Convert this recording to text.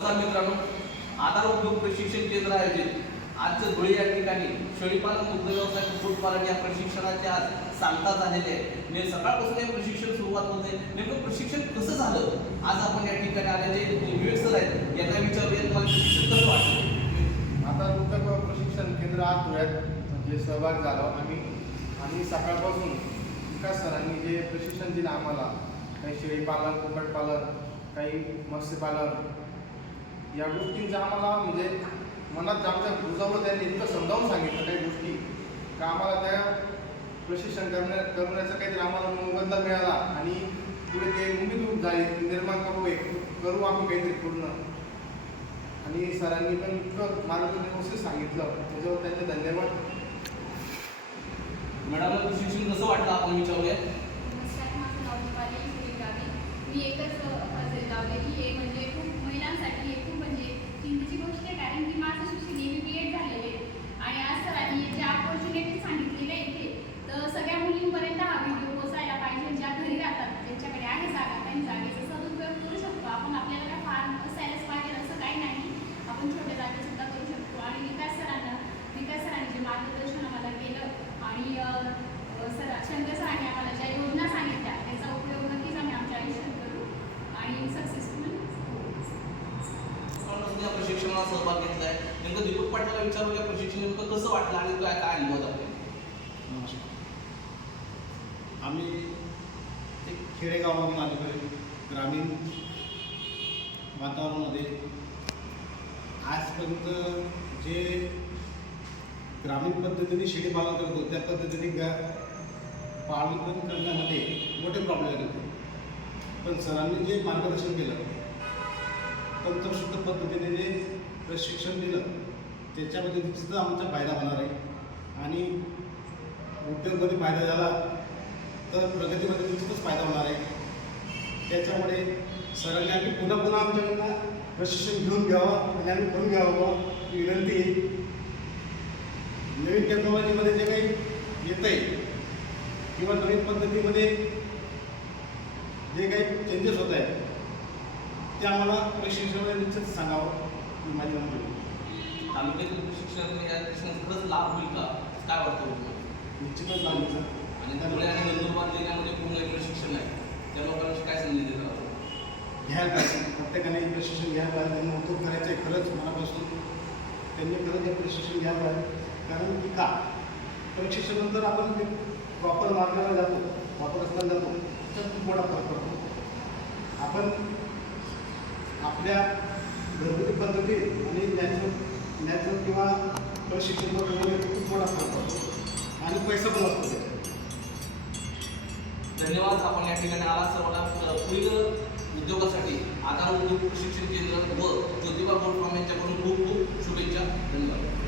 मित्रांनो आधार उद्योग प्रशिक्षण केंद्र आयोजित. आजचं धुळे या ठिकाणी शेळीपालन दुग्ध व्यवसाय कुक्कुटपालन या प्रशिक्षणाचे आज सांगता झालेले आहे. मी सकाळपासून हे प्रशिक्षण सुरुवात होते नेमकं प्रशिक्षण कसं झालं? आज आपण या ठिकाणी आलेले जे विवेक सर आहेत यांना विचारूया तुम्हाला प्रशिक्षण कसं वाटलं? आता नुकतं प्रशिक्षण केंद्र आज धुळ्यात म्हणजे सहभाग झालो. आम्ही आणि सकाळपासून विकास सरांनी जे प्रशिक्षण दिलं आम्हाला काही शेळीपालन कुक्कुटपालन काही मत्स्यपालन या गोष्टींचं आम्हाला म्हणजे मनात आमच्या रुजावलं त्यांनी इतकं समजावून सांगितलं काही गोष्टी का आम्हाला त्या प्रशिक्षण करण्या करण्याचा काहीतरी आम्हाला मोबदला मिळाला आणि पुढे ते उमेद झाली निर्माण करू एक करू आम्ही काहीतरी पूर्ण. आणि सरांनी पण इतकं मार्गदर्शन व्यवस्थित सांगितलं. त्याच्यावर त्यांचे धन्यवाद. मॅडम प्रशिक्षण कसं वाटलं आपण विचारूया? मी एकच लावलेली आहे. म्हणजे खूप महिलांसाठी हे खूप हिंदीची गोष्ट आहे कारण की माझं शिक्षण एम बी एड झालेले आहे. आणि आज सरांनी जे अपॉर्च्युनिटी सांगितलेली आहे इथे तर सगळ्या मुलींपर्यंत हा व्हिडिओ पोचायला पाहिजे ज्या घरी राहतात ज्यांच्याकडे आहे जागा त्यांनी जागेचा सदुपयोग करू शकतो. आपण आपल्याला काय फार असायलाच पाहिजे असं काही नाही. आपण छोट्या जागेसुद्धा करू शकतो. आणि विकास सरांना विकास सरांनी जे मार्गदर्शन आम्हाला केलं आणि सर शंकर सरांनी आम्हाला ज्या योजना सांगितल्या त्याचा उपयोग नक्कीच आम्ही आमच्या आयुष्यात करू आणि सक्सेसफुल प्रशिक्षणात सहभाग घेतलाय. नेमकं दीपक पाटलाला विचारूया प्रशिक्षण नेमकं कसं वाटलं आणि काय काय अनुभव आपले आम्ही एक खेडेगावामधून आलेलो आहे ग्रामीण वातावरणामध्ये. आजपर्यंत जे ग्रामीण पद्धतीने शेळीपालन करत होतो त्या पद्धतीने गा पालन करण्यामध्ये मोठे प्रॉब्लेम येत होते. पण सरांनी जे मार्गदर्शन तंत्रशुद्ध पद्धतीने जे प्रशिक्षण दिलं त्याच्यामध्ये सुद्धा आमचा फायदा होणार आहे. आणि उद्योगमध्ये फायदा झाला तर प्रगतीमध्ये निश्चितच फायदा होणार आहे. त्याच्यामुळे सरांनी आम्ही पुन्हा पुन्हा आमच्याकडनं प्रशिक्षण घेऊन घ्यावं आणि आम्ही करून घ्यावं ही विनंती आहे. नवीन टेक्नॉलॉजीमध्ये जे काही येत आहे किंवा नवीन पद्धतीमध्ये जे काही चेंजेस होत आहेत ते आम्हाला प्रशिक्षणामध्ये निश्चित सांगावं. माझी विनंती आहे. तालुक्यातील प्रशिक्षण या प्रशिक्षणाचा खरंच लाभ होईल का? काय वाटतं? निश्चितच लागेल आणि धुळे आणि नंदुरबार जिल्ह्यामध्ये पूर्ण एक प्रशिक्षण आहे? त्या लोकांना काय संधी देतात घ्यायला पाहिजे प्रत्येकाने हे प्रशिक्षण घ्यायला पाहिजे त्यांना उद्योग करायचं आहे खरंच मनापासून. त्यांनी खरंच हे प्रशिक्षण घ्यायला पाहिजे कारण की का? प्रशिक्षणानंतर आपण ते प्रॉपर मार्गाला जातो वापर असताना जातो त्याच्यात खूप मोठा फरक पडतो. आपण आपल्या घरगुती पद्धती आणि नॅचरल नॅचरल किंवा प्रशिक्षण वगैरे खूप मोठा फरक पडतो आणि पैसा पण असतो धन्यवाद आपण या ठिकाणी आला सर्वांना पुढील उद्योगासाठी आधार उद्योग प्रशिक्षण केंद्र व ज्योतिबा गोड यांच्याकडून खूप खूप शुभेच्छा. धन्यवाद.